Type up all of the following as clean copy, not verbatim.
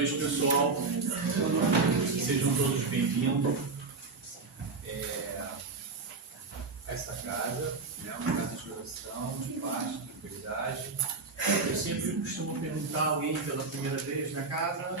noite, pessoal. Sejam todos bem-vindos a essa casa, né? Uma casa de oração, de paz, de tranquilidade. Eu sempre costumo perguntar a alguém pela primeira vez na casa: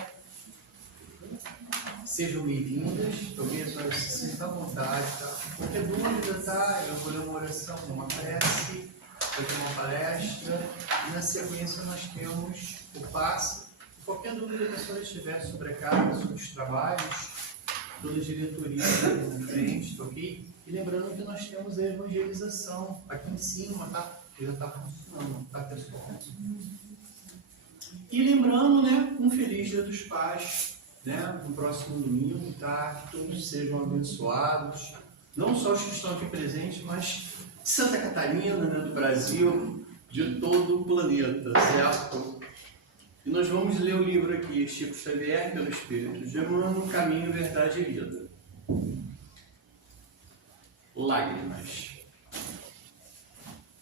sejam bem-vindas, talvez a senhora se sinta à vontade, tá? Qualquer dúvida, tá? Eu vou ler uma oração, uma prece, vou ter uma palestra, e na sequência nós temos o passe. Qualquer dúvida que a senhora tiver sobre a casa, sobre os trabalhos, toda a diretoria na frente, tá ok? E lembrando que nós temos a evangelização aqui em cima, tá? Que já está funcionando, tá, pessoal? E lembrando, né, um feliz Dia dos Pais, né, no próximo domingo, tá? Que todos sejam abençoados, não só os que estão aqui presentes, mas de Santa Catarina, né, do Brasil, de todo o planeta, certo? E nós vamos ler o livro aqui, Chico Xavier, pelo Espírito de Emmanuel, Caminho, Verdade e Vida. Lágrimas.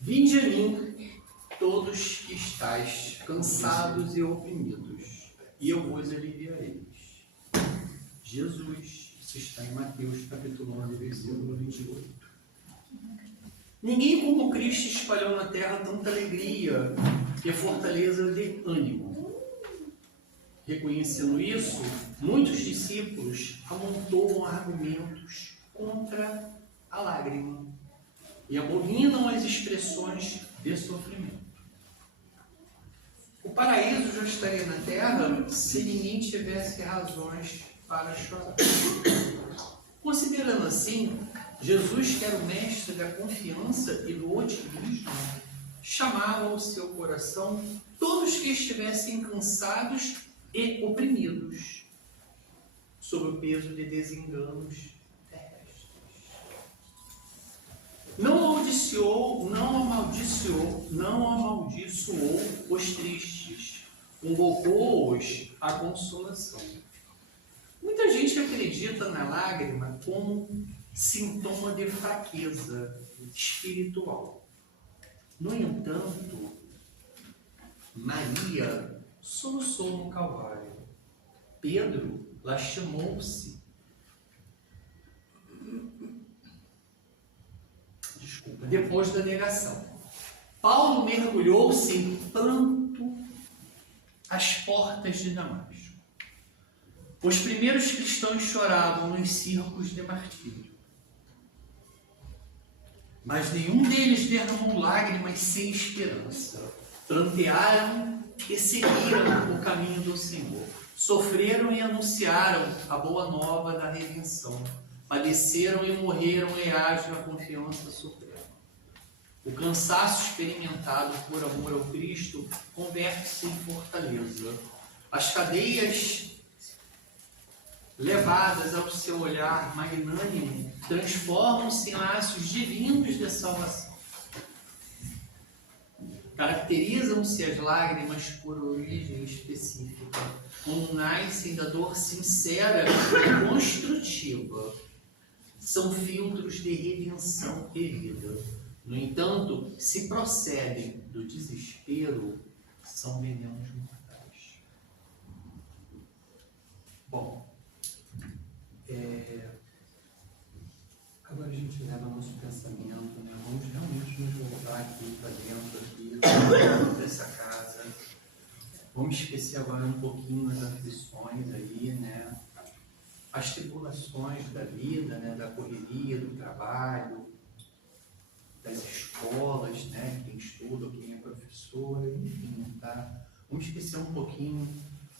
Vinde a mim, todos que estáis cansados e oprimidos, e eu vos aliviareis. Jesus, isso está em Mateus, capítulo 11, versículo 28. Ninguém como Cristo espalhou na terra tanta alegria e fortaleza de ânimo. Reconhecendo isso, muitos discípulos amontoam argumentos contra a lágrima e abominam as expressões de sofrimento. O paraíso já estaria na terra se ninguém tivesse razões para chorar. Considerando assim, Jesus, que era o mestre da confiança e do otimismo, chamava ao seu coração todos que estivessem cansados e oprimidos, sob o peso de desenganos terrestres. Não amaldiçoou os tristes, convocou-os à consolação. Muita gente acredita na lágrima como sintoma de fraqueza espiritual. No entanto, Maria soluçou no Calvário. Pedro lastimou-se. Depois da negação. Paulo mergulhou-se em pranto às portas de Damasco. Os primeiros cristãos choravam nos circos de martírio. Mas nenhum deles derramou lágrimas sem esperança. Prantearam e seguiram o caminho do Senhor. Sofreram e anunciaram a boa nova da redenção. Padeceram e morreram leais na confiança suprema. O cansaço experimentado por amor ao Cristo converte-se em fortaleza. As cadeias levadas ao seu olhar magnânimo transformam-se em laços divinos de salvação. Caracterizam-se as lágrimas por origem específica, como nascem da dor sincera e construtiva. São filtros de redenção e vida. No entanto, se procedem do desespero, são venenos mortais. Bom, agora a gente leva nosso pensamento, né? Vamos realmente nos voltar aqui para dentro dessa casa. Vamos esquecer agora um pouquinho as aflições aí, né? As tribulações da vida, né? Da correria, do trabalho, das escolas, né? Quem estuda, quem é professor, enfim, tá? Vamos esquecer um pouquinho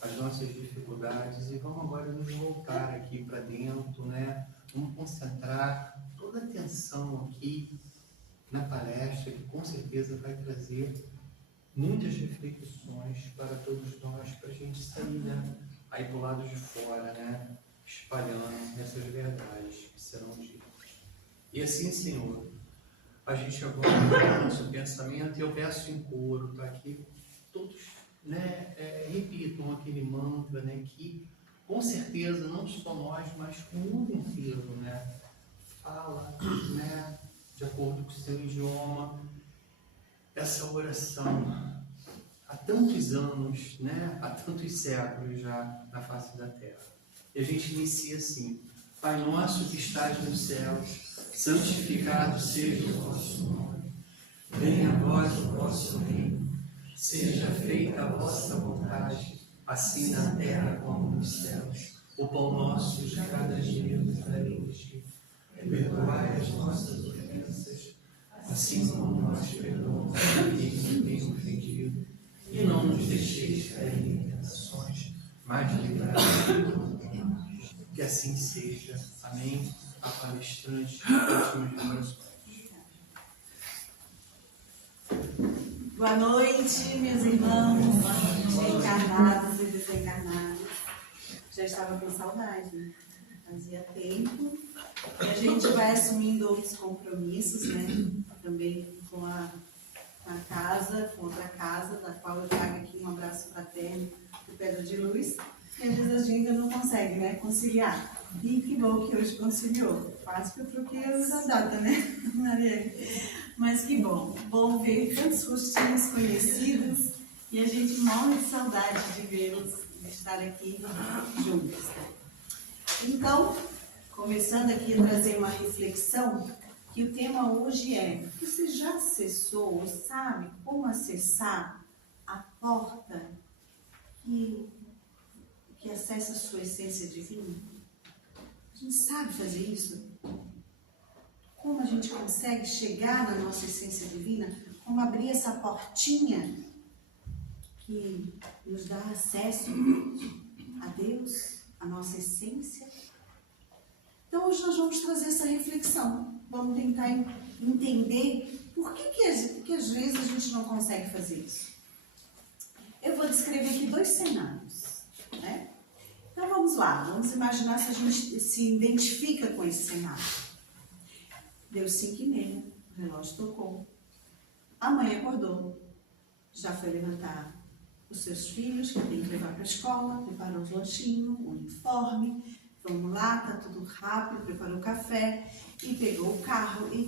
as nossas dificuldades e vamos agora nos voltar aqui para dentro, né? Vamos concentrar toda a atenção aqui na palestra, que com certeza vai trazer muitas reflexões para todos nós, para a gente sair, né, aí para o lado de fora, né, espalhando essas verdades que serão ditas. E assim, Senhor, a gente agora tem nosso pensamento, e eu peço em coro, tá aqui, todos, né, repitam aquele mantra, né, que com certeza não só nós, mas o mundo inteiro, né, fala, né, de acordo com o seu idioma, essa oração, a tantos anos, né? Há tantos séculos já na face da terra. E a gente inicia assim: Pai nosso que estás nos céus, santificado seja o vosso nome. Venha a vós o vosso reino. Seja feita a vossa vontade, assim na terra como nos céus. O pão nosso de cada dia nos dai hoje. Perdoai as nossas ofensas, assim como nós perdoamos a quem nos tem ofendido. E não nos deixeis cair em tentações, mas livrai-nos do mal. Que assim seja. Amém. A palestrante, últimos orações. Boa noite, meus irmãos, encarnados e desencarnados. Já estava com saudade, né? Fazia tempo. E a gente vai assumindo outros compromissos, né? Também com a casa, com outra casa, da qual eu trago aqui um abraço fraterno do Pedra de Luz. E às vezes a gente ainda não consegue, né? Conciliar. E que bom que hoje conciliou. Quase que eu troquei a data, né, Maria? Mas que bom. Bom ver tantos rostinhos conhecidos e a gente morre de saudade de vê-los, de estar aqui juntos. Então, começando aqui a trazer uma reflexão, que o tema hoje é: você já acessou ou sabe como acessar a porta que acessa a sua essência divina? A gente sabe fazer isso? Como a gente consegue chegar na nossa essência divina? Como abrir essa portinha que nos dá acesso a Deus, a nossa essência? Então hoje nós vamos trazer essa reflexão. Vamos tentar entender por que às vezes a gente não consegue fazer isso. Eu vou descrever aqui 2 cenários, né? Então vamos lá, vamos imaginar se a gente se identifica com esse cenário. Deu 5h30, o relógio tocou. A mãe acordou, já foi levantar os seus filhos, que tem que levar para a escola, preparou os lanchinhos, o uniforme, vamos lá, tá tudo rápido, preparou o café e pegou o carro e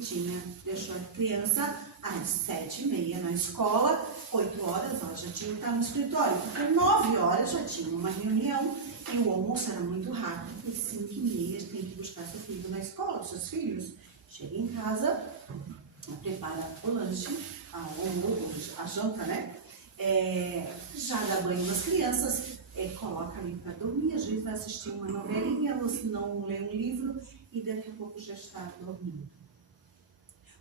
deixou a criança às 7h30 na escola, 8 horas ela já tinha que estar no escritório, porque 9 horas já tinha uma reunião e o almoço era muito rápido, e 5h30 tem que buscar seu filho na escola, seus filhos. Chega em casa, prepara o lanche, a janta, né? Já dá banho nas crianças, coloca ali para dormir, às vezes vai assistir uma novelinha, ou se não lê um livro, e daqui a pouco já está dormindo.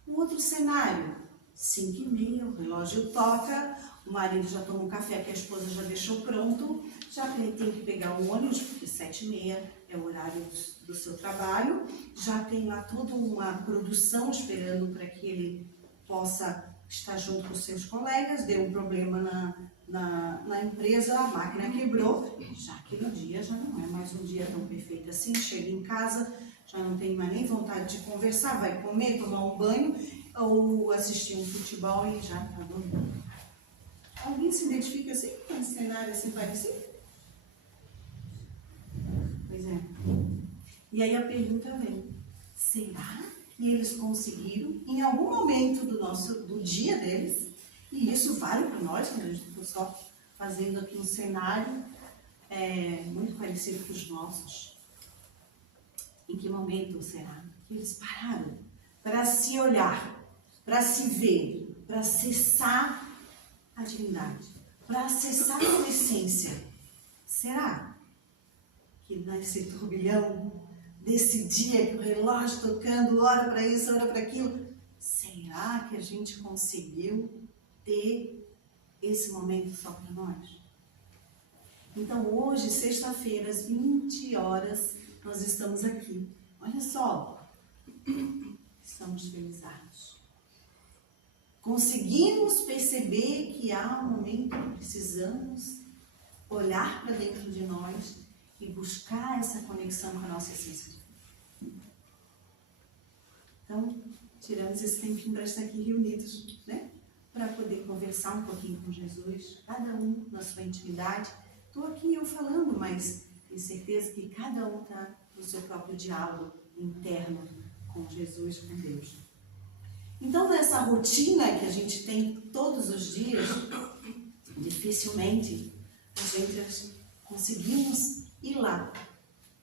Um outro cenário, 5h30, o relógio toca, o marido já tomou um café que a esposa já deixou pronto, já tem que pegar o ônibus, porque 7h30 é o horário do seu trabalho, já tem lá toda uma produção esperando para que ele possa estar junto com os seus colegas. Deu um problema na empresa, a máquina quebrou, já que no dia já não é mais um dia tão perfeito assim, chega em casa, já não tem mais nem vontade de conversar, vai comer, tomar um banho ou assistir um futebol e já está dormindo. Alguém se identifica assim com um cenário assim parecido? Pois é. E aí a pergunta vem: será que eles conseguiram, em algum momento do dia deles, e isso vale para nós, quando a gente está só fazendo aqui um cenário muito parecido com os nossos, em que momento será que eles pararam para se olhar, para se ver, para acessar a divindade, para acessar a sua essência? Será que nesse turbilhão desse dia, que o relógio tocando, hora para isso, hora para aquilo, será que a gente conseguiu ter esse momento só para nós? Então hoje, sexta-feira, às 20 horas, nós estamos aqui. Olha só, estamos felizardos. Conseguimos perceber que há um momento que precisamos olhar para dentro de nós e buscar essa conexão com a nossa essência. Então, tiramos esse tempinho para estar aqui reunidos, né? Para poder conversar um pouquinho com Jesus, cada um na sua intimidade. Estou aqui eu falando, mas tenho certeza que cada um está no seu próprio diálogo interno com Jesus, com Deus. Então, nessa rotina que a gente tem todos os dias, de dificilmente a gente conseguimos ir lá,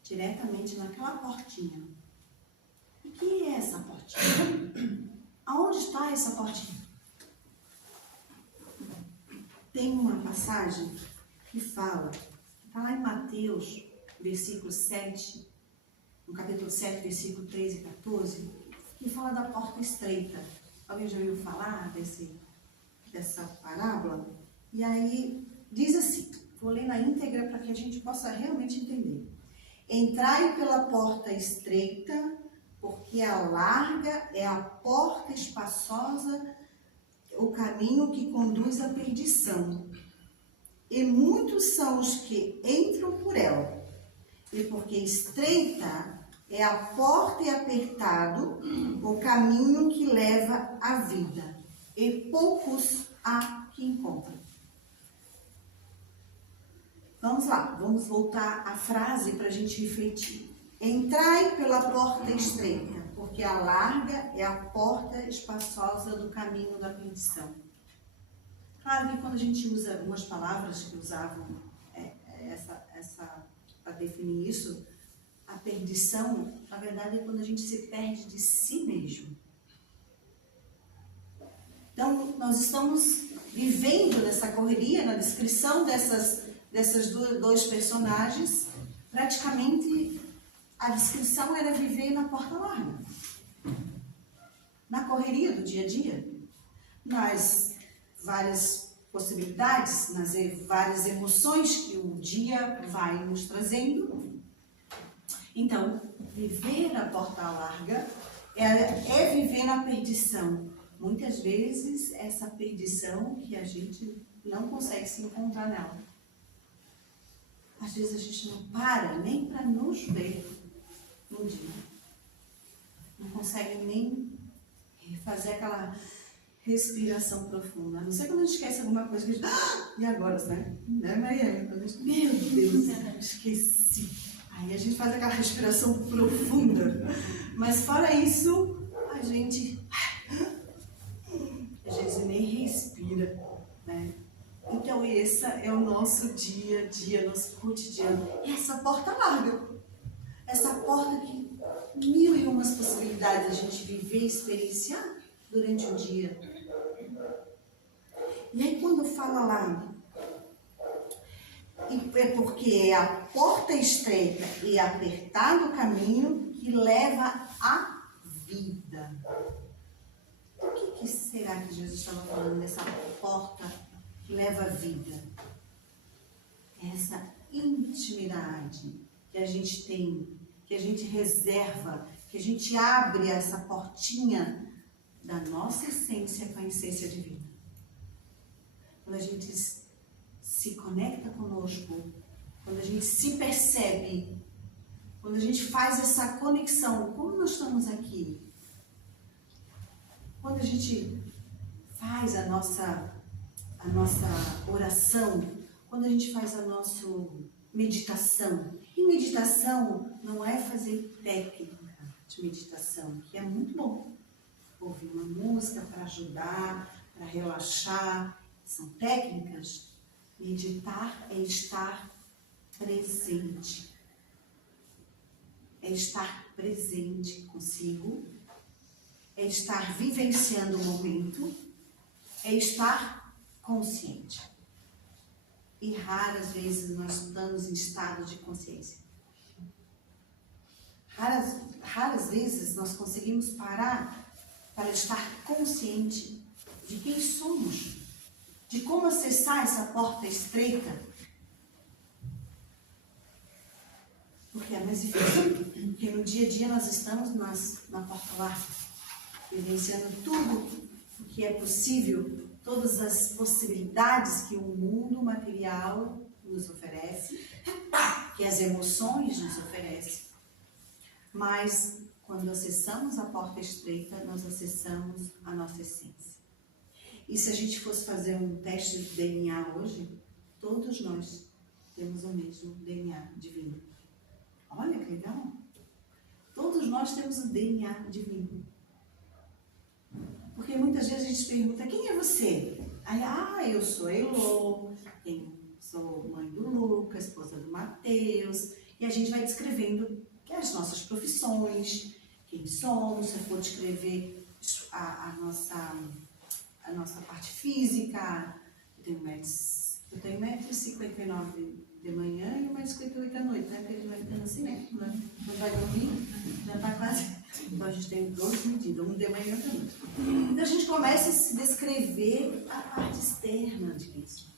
diretamente naquela portinha. O que é essa portinha? Aonde está essa portinha? Tem uma passagem que fala, está lá em Mateus, versículo 7, no capítulo 7, versículo 13 e 14, que fala da porta estreita. Alguém já ouviu falar dessa parábola? E aí diz assim, vou ler na íntegra para que a gente possa realmente entender. Entrai pela porta estreita, porque a larga é a porta espaçosa, o caminho que conduz à perdição. E muitos são os que entram por ela. E porque estreita é a porta e apertado o caminho que leva à vida. E poucos há que encontram. Vamos lá, vamos voltar à frase para a gente refletir. Entrai pela porta estreita, porque a larga é a porta espaçosa do caminho da perdição. Claro que quando a gente usa algumas palavras que usavam para definir isso, a perdição, na verdade, é quando a gente se perde de si mesmo. Então, nós estamos vivendo nessa correria, na descrição dessas dois personagens, praticamente a descrição era viver na porta larga. Na correria do dia a dia, nas várias possibilidades, nas várias emoções que o dia vai nos trazendo. Então, viver na porta larga é viver na perdição. Muitas vezes, essa perdição que a gente não consegue se encontrar nela. Às vezes a gente não para nem para nos ver no dia. Não consegue nem fazer aquela respiração profunda. A não ser quando a gente esquece alguma coisa que a gente... E agora, né? Maria? Quando a gente... Meu Deus, esqueci. Aí a gente faz aquela respiração profunda. Mas fora isso, a gente... Às vezes nem respira, né? Então, esse é o nosso dia a dia, nosso cotidiano. E essa porta larga. Essa porta que mil e umas possibilidades a gente viver e experienciar durante o dia. E aí, quando fala lá, é porque é a porta estreita e apertado o caminho que leva à vida. O que será que Jesus estava falando dessa porta que leva à vida? Essa intimidade que a gente tem, que a gente reserva, que a gente abre essa portinha da nossa essência com a essência divina. Quando a gente se conecta conosco, quando a gente se percebe, quando a gente faz essa conexão, como nós estamos aqui, quando a gente faz a nossa oração, quando a gente faz a nossa meditação. E meditação não é fazer técnica de meditação, que é muito bom. Ouvir uma música para ajudar, para relaxar, são técnicas. Meditar é estar presente. É estar presente consigo, é estar vivenciando o momento, é estar consciente. E raras vezes nós estamos em estado de consciência. Raras vezes nós conseguimos parar para estar consciente de quem somos, de como acessar essa porta estreita. Porque é mais difícil, porque no dia a dia nós estamos na porta larga, vivenciando tudo o que é possível, todas as possibilidades que o mundo material nos oferece, que as emoções nos oferecem. Mas, quando acessamos a porta estreita, nós acessamos a nossa essência. E se a gente fosse fazer um teste de DNA hoje, todos nós temos o mesmo DNA divino. Olha que legal! Todos nós temos o DNA divino. Porque muitas vezes a gente pergunta, quem é você? Aí, eu sou a Elô, sou mãe do Lucas, esposa do Mateus, e a gente vai descrevendo as nossas profissões, quem somos, se for descrever a nossa parte física. Eu tenho 1,59 m de manhã e 1,58 m à noite, né? Porque ele vai ficando assim, né? Quando vai dormir, já está quase. Então a gente tem 2 medidas, um de manhã e outro de noite. Então a gente começa a se descrever a parte externa de quem somos.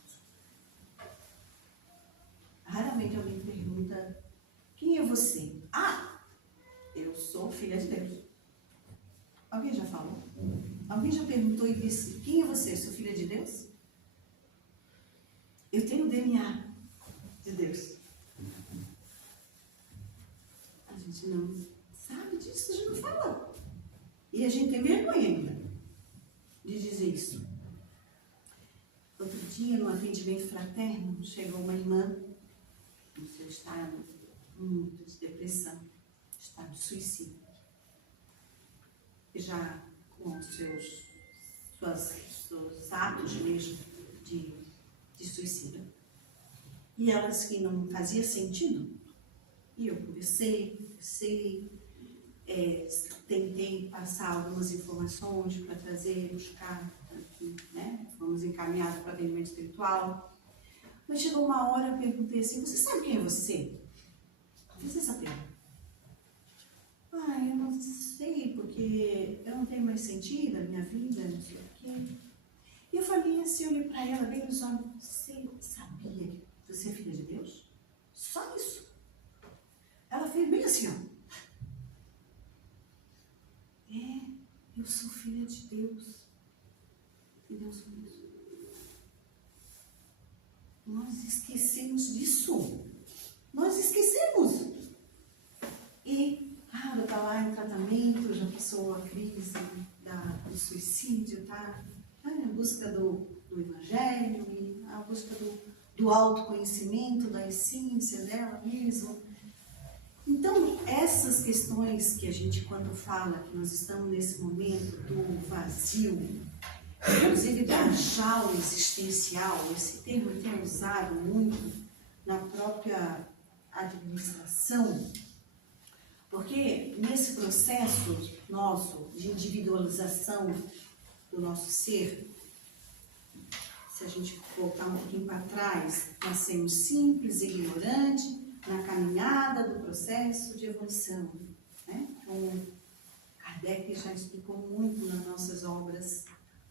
Raramente alguém pergunta: quem é você? Ah, eu sou filha de Deus. Alguém já falou? Alguém já perguntou e disse: quem é você? Eu sou filha de Deus? Eu tenho o DNA de Deus. A gente não sabe disso, a gente não fala. E a gente tem vergonha ainda de dizer isso. Outro dia, no atendimento fraterno, chegou uma irmã no seu estado muito de depressão, estado de suicídio. Já com os seus atos mesmo de suicídio. E ela disse que não fazia sentido. E eu conversei, tentei passar algumas informações para trazer, buscar, né? Fomos encaminhados para atendimento espiritual. Mas chegou uma hora, eu perguntei assim: você sabe quem é você? Eu fiz essa pergunta. Eu não sei, porque eu não tenho mais sentido na minha vida, não sei o quê. E eu falei assim, eu olhei para ela bem nos olhos: você sabia que você é filha de Deus? Só isso. Ela fez bem assim, ó. Eu sou filha de Deus. E Deus sou isso. Nós esquecemos disso. Nós esquecemos. E, claro, está lá em tratamento, já passou a crise do suicídio, está em busca do evangelho, e a busca do autoconhecimento, da essência dela mesma. Então, essas questões que a gente, quando fala que nós estamos nesse momento do vazio, inclusive da jaula existencial, esse termo que é usado muito na própria administração, porque nesse processo nosso de individualização do nosso ser, se a gente voltar um pouquinho para trás, nascemos simples e ignorantes na caminhada do processo de evolução, né? Como Kardec já explicou muito nas nossas obras,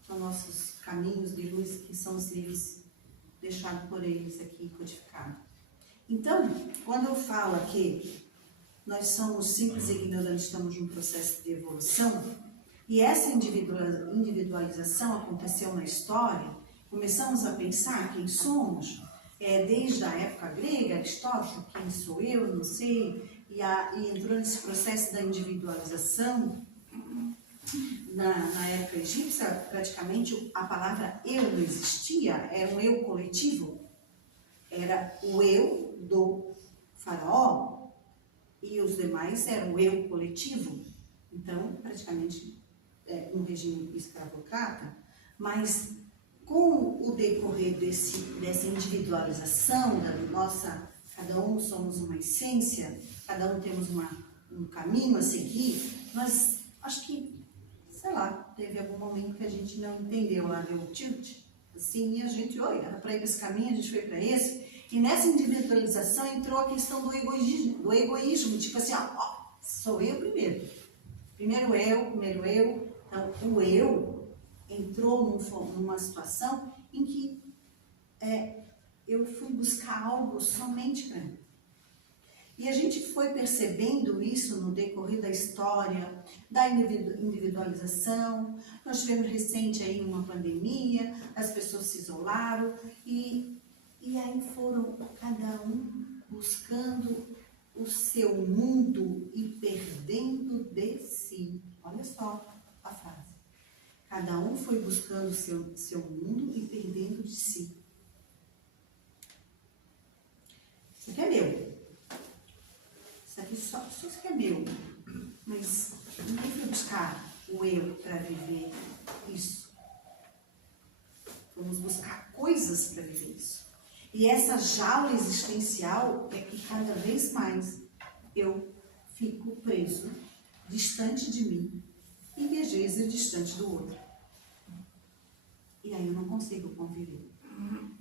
são nossos caminhos de luz, que são os livros deixados por eles aqui codificados. Então, quando eu falo que nós somos simples e ignorantes, estamos num processo de evolução, e essa individualização aconteceu na história, começamos a pensar quem somos, desde a época grega, Aristóteles, quem sou eu, não sei, e entrou nesse processo da individualização. Na época egípcia, praticamente a palavra eu não existia, era um eu coletivo, era o eu do faraó, e os demais eram o eu coletivo. Então, praticamente, um regime escravocrata, mas com o decorrer dessa individualização da nossa, cada um somos uma essência, cada um temos um caminho a seguir, nós, acho que, sei lá, teve algum momento que a gente não entendeu, lá deu tilt, assim, e a gente, era para ir para esse caminho, a gente foi para esse, e nessa individualização entrou a questão do egoísmo, tipo assim, sou eu primeiro. Primeiro eu. Então, o eu entrou numa situação em que eu fui buscar algo somente para mim. E a gente foi percebendo isso no decorrer da história, da individualização. Nós tivemos recente aí uma pandemia, as pessoas se isolaram e aí foram cada um buscando o seu mundo e perdendo de si. Olha só a frase. Cada um foi buscando o seu mundo e perdendo de si. Isso aqui é meu. Isso aqui só isso aqui é meu. Mas ninguém foi buscar o eu para viver isso. Fomos coisas para viver isso. E essa jaula existencial é que cada vez mais eu fico preso, distante de mim e às vezes distante do outro. E aí eu não consigo conviver.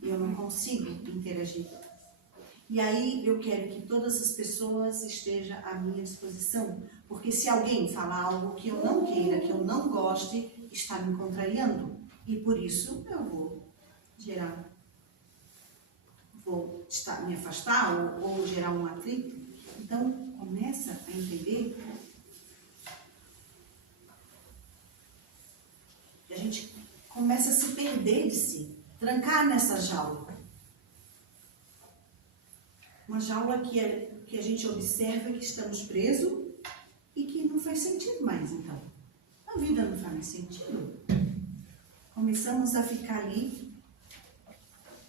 Eu não consigo interagir. E aí eu quero que todas as pessoas estejam à minha disposição. Porque se alguém falar algo que eu não queira, que eu não goste, está me contrariando. E por isso eu vou me afastar ou gerar um atrito. Então começa a entender que a gente começa a se perder de si, trancar nessa jaula. Uma jaula que a gente observa que estamos presos e que não faz sentido mais, então. A vida não faz mais sentido. Começamos a ficar ali,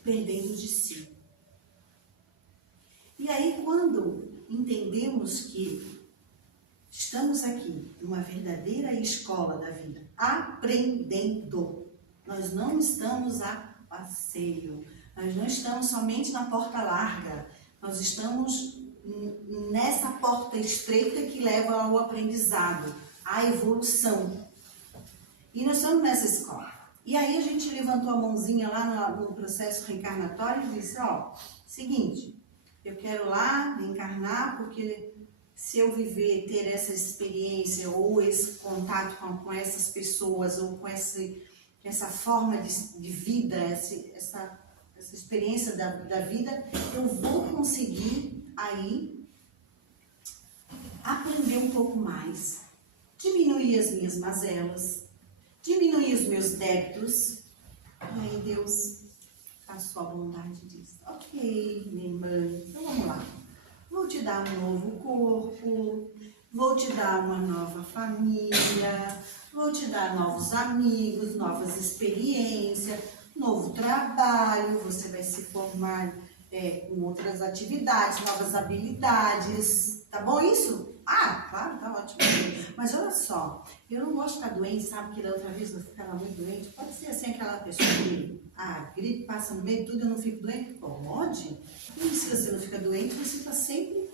perdendo de si. E aí, quando entendemos que estamos aqui, numa verdadeira escola da vida, aprendendo, nós não estamos a passeio, nós não estamos somente na porta larga, nós estamos nessa porta estreita que leva ao aprendizado, à evolução. E nós estamos nessa escola. E aí a gente levantou a mãozinha lá no processo reencarnatório e disse, seguinte, eu quero lá reencarnar porque se eu viver, ter essa experiência ou esse contato com essas pessoas ou com essa forma de vida, essa experiência da vida, eu vou conseguir aí aprender um pouco mais, diminuir as minhas mazelas, diminuir os meus débitos. E aí Deus, a sua vontade, diz, ok, minha irmã, então vamos lá. Vou te dar um novo corpo, vou te dar uma nova família, vou te dar novos amigos, novas experiências, novo trabalho, você vai se formar com outras atividades, novas habilidades, tá bom isso? Ah, claro, tá ótimo. Mas olha só, eu não gosto de ficar doente, sabe que da outra vez eu ficava muito doente? Pode ser assim aquela pessoa que a gripe passa no meio de tudo e eu não fico doente? Pode. E se você não fica doente, você está sempre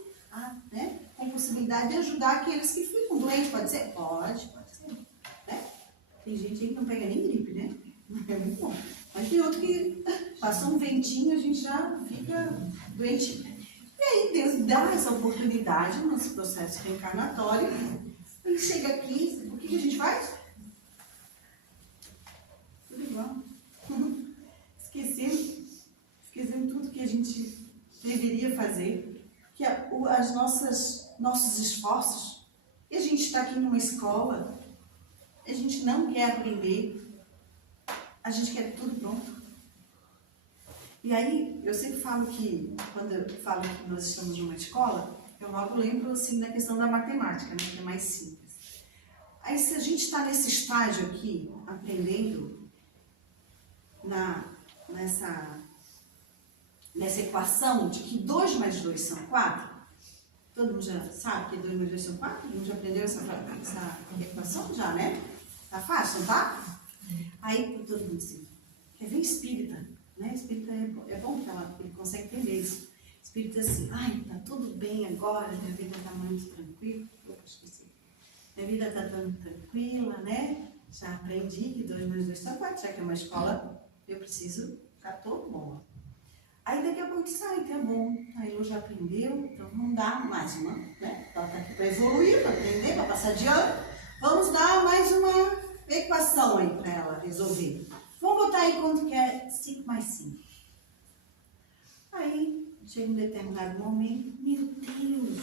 com possibilidade de ajudar aqueles que ficam doentes, pode ser? Pode ser. Né? Tem gente aí que não pega nem gripe, né? É muito bom. Mas tem outro que passou um ventinho, a gente já fica doente. E aí Deus dá essa oportunidade no nosso processo reencarnatório. Ele chega aqui, o que a gente faz? Tudo igual. Esquecemos tudo que a gente deveria fazer. Que nossos esforços. E a gente está aqui numa escola, a gente não quer aprender. A gente quer tudo pronto. E aí, eu sempre falo que, quando eu falo que nós estamos numa escola, eu logo lembro, assim, da questão da matemática, né, que é mais simples. Aí, se a gente está nesse estágio aqui, aprendendo nessa equação de que 2 mais 2 são 4, todo mundo já sabe que 2 mais 2 são 4? Todo mundo já aprendeu essa equação? Já, né? Tá fácil, não tá? Aí todo mundo assim, quer ver espírita, né? Espírita é bom que ele consegue entender isso. Espírita assim, tá tudo bem agora, minha vida tá muito tranquila. Opa, esqueci. Minha vida tá tão tranquila, né? Já aprendi que 2 mais 2 são 4, já que é uma escola, eu preciso ficar todo bom. Aí daqui a pouco sai, tá bom. Aí eu já aprendeu, então vamos dar mais uma, né? Ela tá aqui para evoluir, para aprender, para passar de ano. Vamos dar mais uma equação aí para ela resolver. Vamos botar aí quanto que é 5 mais 5. Aí, chega um determinado momento, meu Deus,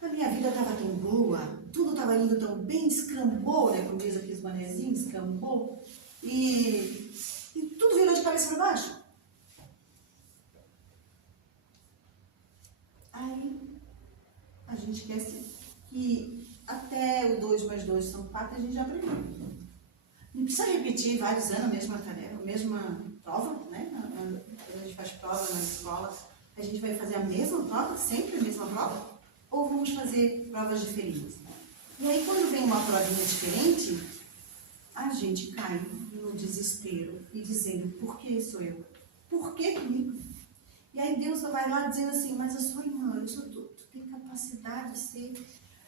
a minha vida estava tão boa, tudo estava indo tão bem, escambou, né? Como diz aqui os manezinhos, escambou. E tudo virou de cabeça para baixo. Aí, a gente esquece que até o 2 mais 2 são 4, a gente já aprendeu. Não precisa repetir vários anos a mesma tarefa, a mesma prova, né? Quando a gente faz prova nas escolas, a gente vai fazer a mesma prova, sempre a mesma prova? Ou vamos fazer provas diferentes? E aí, quando vem uma provinha diferente, a gente cai no desespero e dizendo, por que sou eu? Por que comigo? E aí Deus vai lá dizendo assim, mas a sua irmã, tu tem capacidade de ser,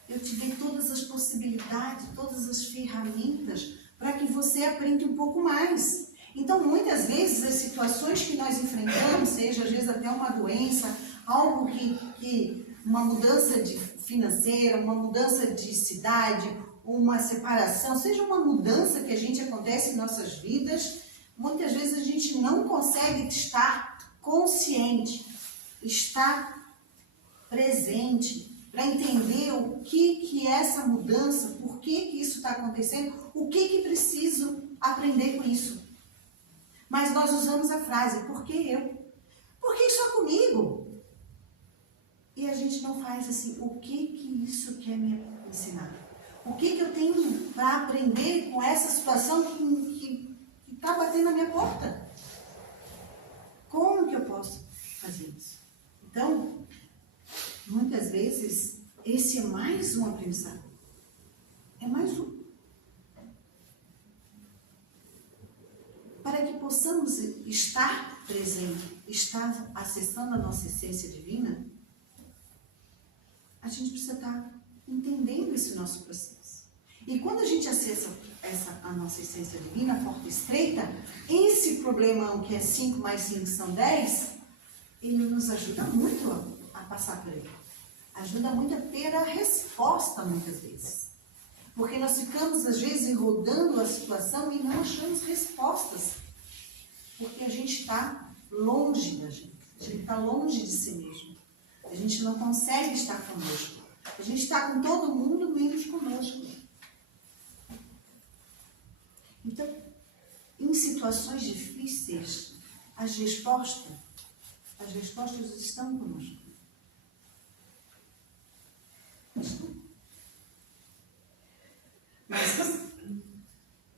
eu te dei todas as possibilidades, todas as ferramentas para que você aprenda um pouco mais. Então, muitas vezes, as situações que nós enfrentamos, seja às vezes até uma doença, algo uma mudança financeira, uma mudança de cidade, uma separação, seja uma mudança que a gente acontece em nossas vidas, muitas vezes a gente não consegue estar consciente, estar presente, para entender o que é essa mudança, por que isso está acontecendo, o que preciso aprender com isso. Mas nós usamos a frase, por que eu? Por que só comigo? E a gente não faz assim, o que isso quer me ensinar? O que eu tenho para aprender com essa situação que está batendo na minha porta? Como que eu posso fazer isso? Então, muitas vezes, esse é mais um aprendizado. É mais um. Para que possamos estar presente, estar acessando a nossa essência divina, a gente precisa estar entendendo esse nosso processo. E quando a gente acessa a nossa essência divina, forte e estreita, esse problemão que é 5 mais 5 são 10, ele nos ajuda muito a passar por ele. Ajuda muito a ter a resposta muitas vezes. Porque nós ficamos às vezes rodando a situação e não achamos respostas. Porque a gente está longe da gente. A gente está longe de si mesmo. A gente não consegue estar conosco. A gente está com todo mundo menos conosco. Então, em situações difíceis, as respostas estão conosco.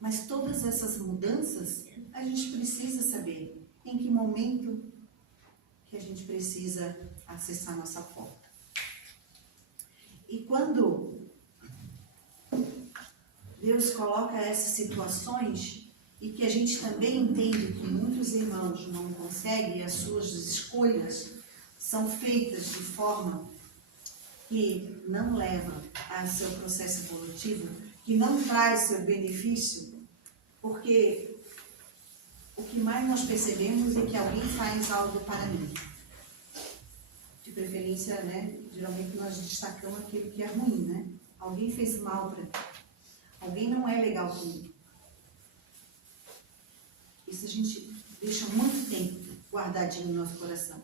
Mas todas essas mudanças, a gente precisa saber em que momento que a gente precisa acessar nossa porta. E quando Deus coloca essas situações e que a gente também entende que muitos irmãos não conseguem e as suas escolhas são feitas de forma que não leva ao seu processo evolutivo, que não traz seu benefício, porque o que mais nós percebemos é que alguém faz algo para mim. De preferência, né? Geralmente nós destacamos aquilo que é ruim, né? Alguém fez mal para mim. Alguém não é legal comigo. Isso a gente deixa muito tempo guardadinho no nosso coração.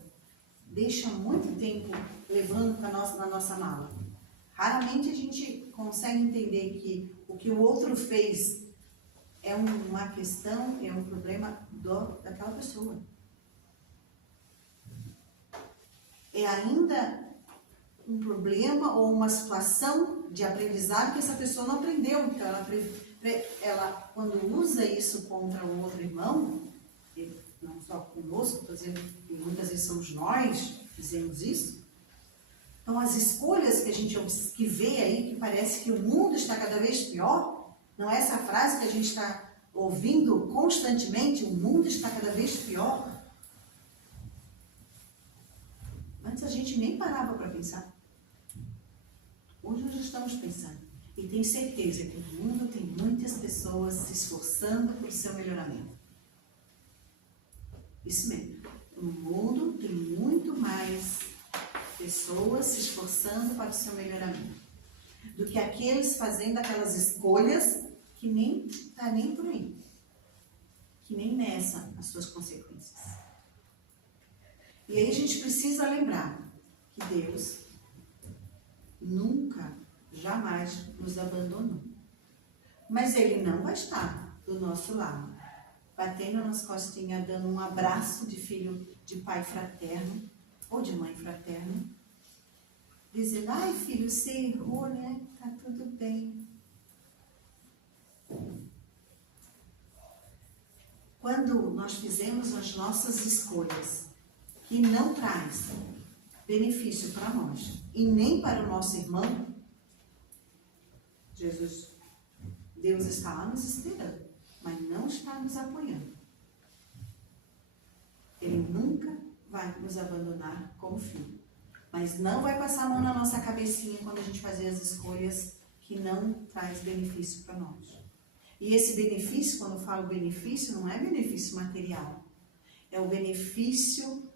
Deixa muito tempo levando na nossa mala. Raramente a gente consegue entender que o que o outro fez é uma questão, é um problema daquela pessoa. É ainda um problema ou uma situação de aprendizado que essa pessoa não aprendeu. Então, ela quando usa isso contra o outro irmão, não só conosco, estou dizendo que muitas vezes somos nós que fizemos isso. Então, as escolhas que a gente vê aí, que parece que o mundo está cada vez pior, não é essa frase que a gente está ouvindo constantemente, o mundo está cada vez pior. Antes a gente nem parava para pensar. Hoje nós já estamos pensando. E tenho certeza que no mundo tem muitas pessoas se esforçando por seu melhoramento. Isso mesmo. No mundo tem muito mais pessoas se esforçando para o seu melhoramento do que aqueles fazendo aquelas escolhas que nem está nem por aí, que nem nessa as suas consequências. E aí a gente precisa lembrar que Deus nunca, jamais nos abandonou. Mas Ele não vai estar do nosso lado, batendo nas costinhas, dando um abraço de filho, de pai fraterno, ou de mãe fraterna, dizendo, ai filho, você errou, né? Tá tudo bem. Quando nós fizemos as nossas escolhas, que não traz benefício para nós, e nem para o nosso irmão, Deus está lá nos esperando, mas não está nos apoiando. Ele vai nos abandonar como filho. Mas não vai passar a mão na nossa cabecinha quando a gente fazer as escolhas que não traz benefício para nós. E esse benefício, quando eu falo benefício, não é benefício material. É o benefício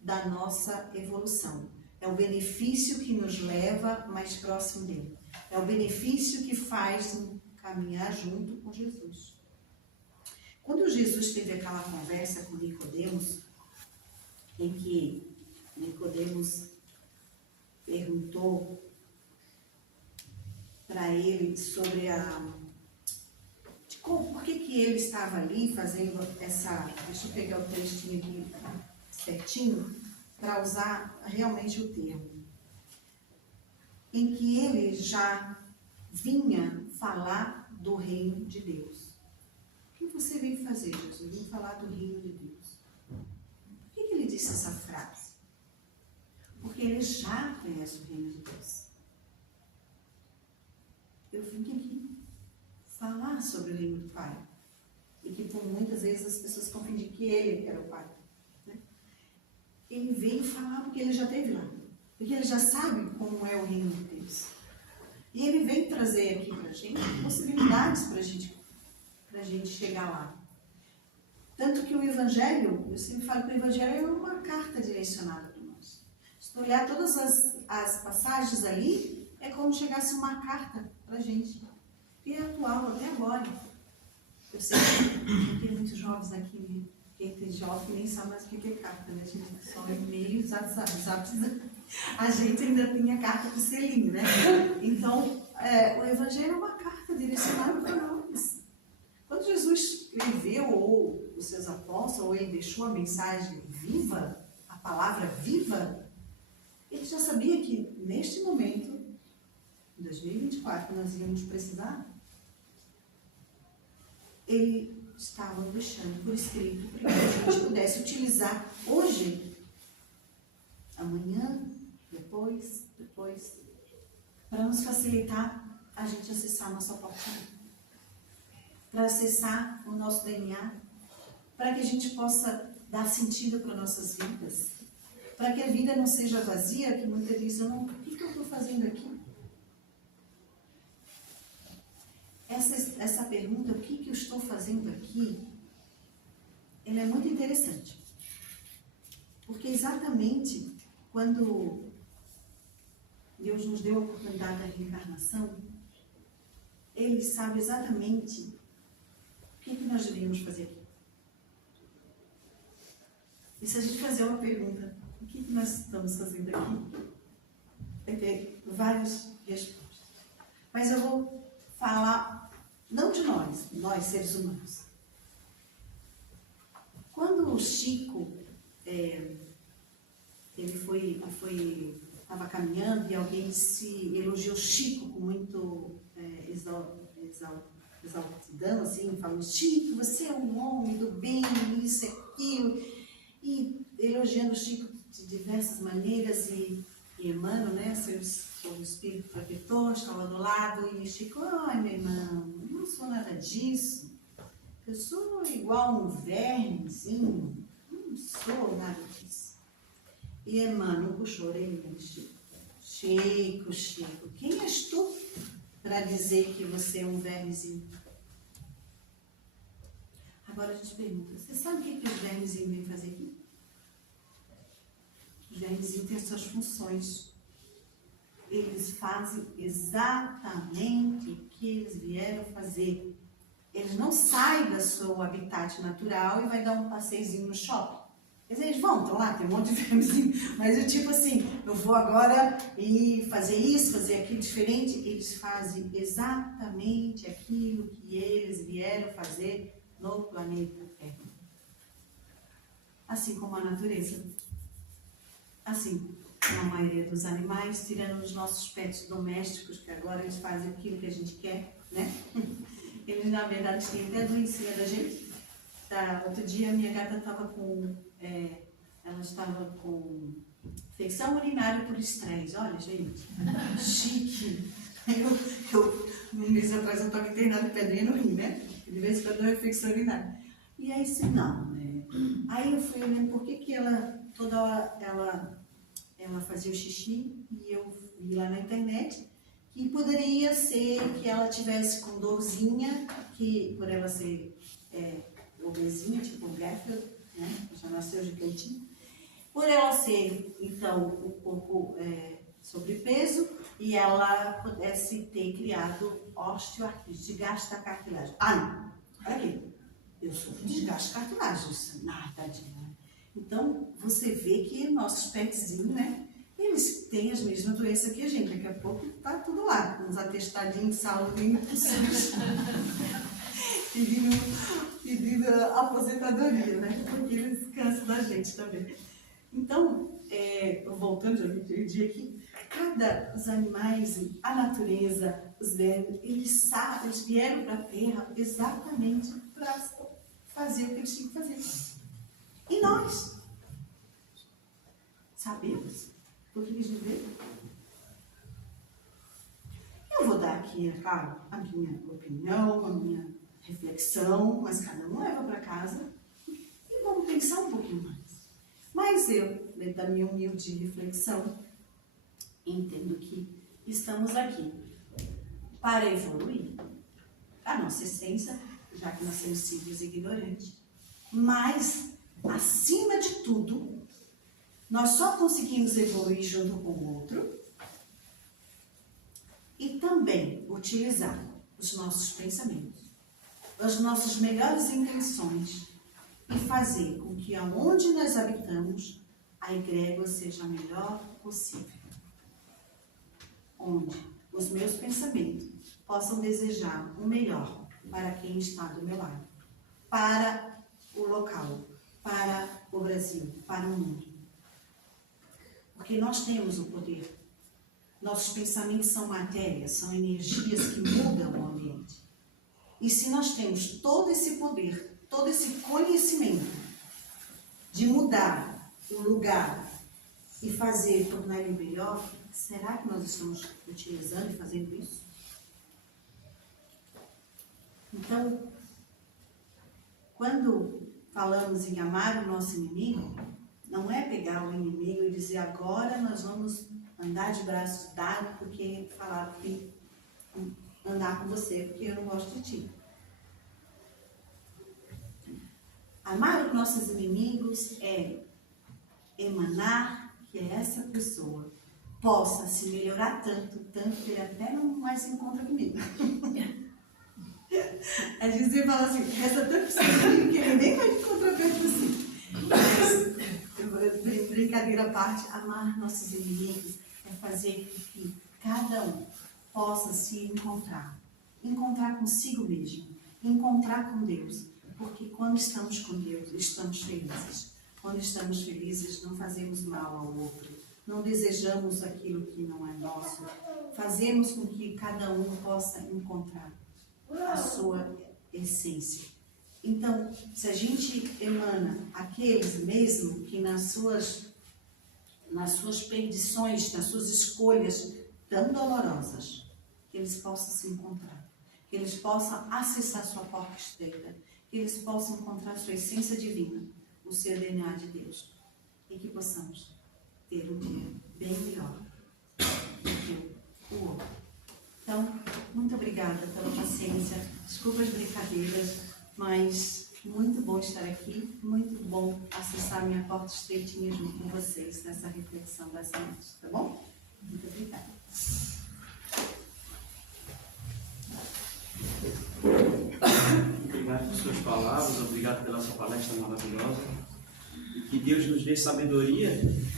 da nossa evolução. É o benefício que nos leva mais próximo dele. É o benefício que faz caminhar junto com Jesus. Quando Jesus teve aquela conversa com Nicodemos, em que Nicodemos perguntou para ele sobre por que ele estava ali fazendo essa... Deixa eu pegar o textinho aqui certinho, para usar realmente o termo. Em que ele já vinha falar do reino de Deus. O que você veio fazer, Jesus? Vim falar do reino de Deus. Por que ele disse essa frase? Porque ele já conhece o reino de Deus. Eu vim aqui falar sobre o reino do Pai. E que por muitas vezes as pessoas confundem que ele era o Pai. Né? Ele veio falar porque ele já esteve lá. Porque ele já sabe como é o reino de Deus. E ele vem trazer aqui para a gente possibilidades para a gente chegar lá. Tanto que o Evangelho, eu sempre falo que o Evangelho é uma carta direcionada para nós. Se tu olhar todas as passagens ali, é como se chegasse uma carta para a gente. E é atual até agora. Eu sei que tem muitos jovens aqui, né? Quem tem jovem nem sabe mais o que é carta, né? Só e-mail, zap. A gente ainda tinha carta com selinho, né? Então, o Evangelho é uma carta direcionada para nós. Quando Jesus escreveu, ou os seus apóstolos, ou ele deixou a mensagem viva, a palavra viva, ele já sabia que neste momento, em 2024, nós íamos precisar. Ele estava deixando por escrito para que a gente pudesse utilizar hoje, amanhã, depois, para nos facilitar a gente acessar a nossa porta, para acessar o nosso DNA, para que a gente possa dar sentido para nossas vidas, para que a vida não seja vazia, que muitas dizem, o que eu estou fazendo aqui? Essa pergunta, o que eu estou fazendo aqui, ela é muito interessante. Porque exatamente quando Deus nos deu a oportunidade da reencarnação, Ele sabe exatamente o que nós deveríamos fazer aqui. E se a gente fazer uma pergunta, o que nós estamos fazendo aqui? Vai ter várias respostas. Mas eu vou falar, não de nós seres humanos. Quando o Chico, ele estava caminhando e alguém se elogiou Chico com muito exaltidão, assim, falando, Chico, você é um homem do bem, isso, aquilo, e elogiando o Chico de diversas maneiras, e Emmanuel, né, seu espírito protetor, estava do lado, e Chico, ai, meu irmão, não sou nada disso, eu sou igual um vermezinho, não sou nada disso. E Emmanuel puxou a orelhinha de Chico. Chico, quem és tu para dizer que você é um vermezinho? Agora a gente pergunta, você sabe o que os vermezinhos vêm fazer aqui? Os vermezinhos têm suas funções. Eles fazem exatamente o que eles vieram fazer. Eles não saem do seu habitat natural e vai dar um passeiozinho no shopping. Quer dizer, eles estão lá, tem um monte de vermezinho, mas eu tipo assim, eu vou agora e fazer isso, fazer aquilo diferente. Eles fazem exatamente aquilo que eles vieram fazer no planeta Terra. Assim como a natureza. Assim como a maioria dos animais, tirando os nossos pets domésticos, que agora eles fazem aquilo que a gente quer, né? Eles, na verdade, têm até doencinha da gente. Outro dia, minha gata estava com... ela estava com infecção urinária por estresse. Olha, gente, chique. Um mês atrás, eu estava internada de pedrinha no rim, né? De vez em quando eu infecção urinária. E aí, assim, não, né? Aí eu fui olhando por que ela, toda hora, ela fazia o xixi, e eu vi lá na internet que poderia ser que ela tivesse com dorzinha, que por ela ser obesinha, tipo Garfield, né? Já nasceu gigantinho. Por ela ser, então, um pouco sobrepeso, e ela pudesse ter criado osteoartrite, desgaste da cartilagem. Ah, não, olha aqui, eu sofro desgaste de cartilagem, tadinha. Então, você vê que nossos petzinhos, né, eles têm as mesmas doenças que a gente. Daqui a pouco tá tudo lá, uns atestadinhos de saúde impossíveis. Pedindo aposentadoria, né? Porque eles cansam da gente também. Então, voltando, já me perdi aqui, os animais, a natureza, os vermes, eles vieram para a Terra exatamente para fazer o que eles tinham que fazer. E nós sabemos por que eles viveram. Eu vou dar aqui, é claro, a minha opinião, a minha reflexão, mas cada um leva para casa e vamos pensar um pouquinho mais. Mas eu, dentro da minha humilde reflexão, entendo que estamos aqui para evoluir a nossa essência, já que nós somos simples e ignorantes. Mas, acima de tudo, nós só conseguimos evoluir junto com o outro e também utilizar os nossos pensamentos, as nossas melhores intenções e fazer com que aonde nós habitamos, a egrégora seja a melhor possível. Onde os meus pensamentos possam desejar o melhor para quem está do meu lado, para o local, para o Brasil, para o mundo. Porque nós temos o poder. Nossos pensamentos são matérias, são energias que mudam o ambiente. E se nós temos todo esse poder, todo esse conhecimento de mudar o lugar e fazer, tornar ele melhor, será que nós estamos utilizando e fazendo isso? Então, quando falamos em amar o nosso inimigo, não é pegar o inimigo e dizer agora nós vamos andar de braços dados porque falaram que andar com você porque eu não gosto de ti. Amar os nossos inimigos é emanar que essa pessoa possa se melhorar tanto que ele até não mais se encontra comigo. Às vezes ele fala assim, resta tanto comigo que ele nem vai encontrar perto de você. Mas, brincadeira à parte, amar nossos inimigos é fazer com que cada um possa se encontrar consigo mesmo, encontrar com Deus. Porque quando estamos com Deus, estamos felizes. Quando estamos felizes, não fazemos mal ao outro. Não desejamos aquilo que não é nosso. Fazemos com que cada um possa encontrar a sua essência. Então, se a gente emana aqueles mesmo que nas suas perdições, nas suas escolhas tão dolorosas, que eles possam se encontrar, que eles possam acessar sua porta estreita, que eles possam encontrar sua essência divina, o seu DNA de Deus, e que possamos ter um dia bem melhor do que o outro. Então, muito obrigada pela paciência, desculpa as brincadeiras, mas muito bom estar aqui, muito bom acessar minha porta estreitinha junto com vocês nessa reflexão dessa noite, tá bom? Muito obrigada. Obrigado por suas palavras, obrigado pela sua palestra maravilhosa. E que Deus nos dê sabedoria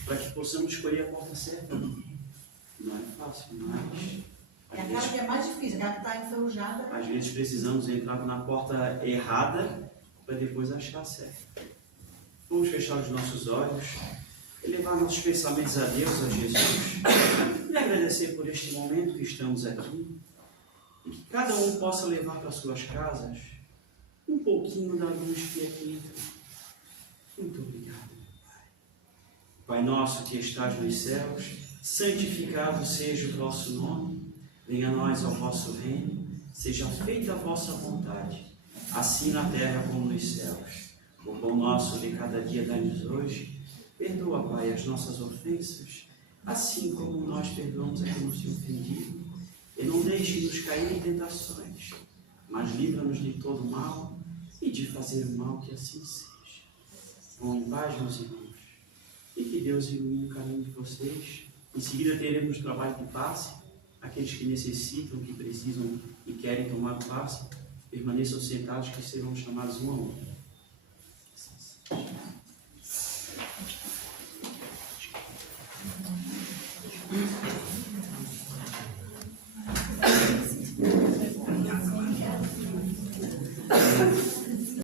para que possamos escolher a porta certa. Não é fácil, mas É aquela que é mais difícil, aquela que está enferrujada. às vezes precisamos entrar na porta errada para depois achar a certa. Vamos fechar os nossos olhos, elevar nossos pensamentos a Deus, a Jesus, e agradecer por este momento que estamos aqui. E que cada um possa levar para suas casas um pouquinho da luz que aqui entra. Muito obrigado, Pai. Pai nosso que estás nos céus, santificado seja o vosso nome. Venha a nós ao vosso reino. Seja feita a vossa vontade, assim na terra como nos céus. O pão nosso de cada dia dá-nos hoje. Perdoa, Pai, as nossas ofensas, assim como nós perdoamos a quem nos tem ofendido. E não deixe-nos cair em tentações, mas livra-nos de todo mal e de fazer o mal, que assim seja. Vão em paz, meus irmãos, e que Deus ilumine o caminho de vocês. Em seguida teremos trabalho de passe. Aqueles que necessitam, que precisam e querem tomar o passe, permaneçam sentados, que serão chamados um a um.